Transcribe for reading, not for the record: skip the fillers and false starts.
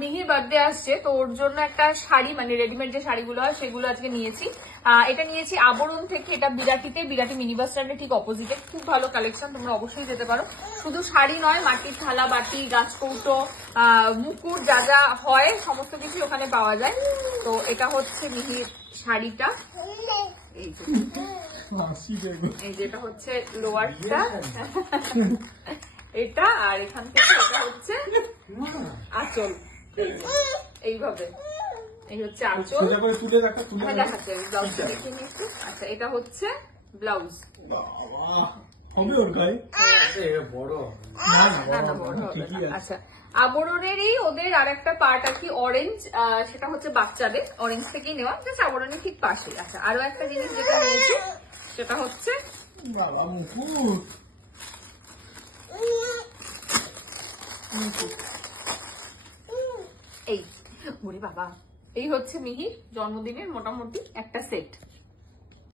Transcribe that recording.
Mihir birthday আসছে, তো ওর জন্য একটা শাড়ি মানে রেডিমেড যে শাড়িগুলো হয় সেগুলো আজকে নিয়েছি। এটা নিয়েছি আবরণ থেকে, এটা বিরাটিতে, বিরাটি মিনি বাস স্ট্যান্ডের ঠিক অপোজিটে। খুব ভালো কালেকশন, তোমরা অবশ্যই যেতে পারো। শুধু শাড়ি নয়, মাটির থালা বাটি, গাছ কৌটো, মুকুট, যা যা হয় সমস্ত কিছু ওখানে পাওয়া যায়। তো এটা হচ্ছে মিহির শাড়িটা, এই যে এটা হচ্ছে লোয়ারটা এটা, আর এখান থেকে এটা হচ্ছে আঁচল, এইভাবে এই হচ্ছে আঁচল। দেখাচ্ছে ব্লাউজটা দেখিয়ে নিচ্ছি। আচ্ছা, এটা হচ্ছে ব্লাউজ। আচ্ছা, আবরণেরই ওদের আর একটা পার্ট আর কি অরেঞ্জ, সেটা হচ্ছে বাচ্চাদের, অরেঞ্জ থেকেই নেওয়া, জাস্ট আবরণের ঠিক পাশে। আচ্ছা, আরো একটা জিনিস যেটা নিয়েছি সেটা হচ্ছে এই, ওরে বাবা, এই হচ্ছে মিহির জন্মদিনের মোটামুটি একটা সেট।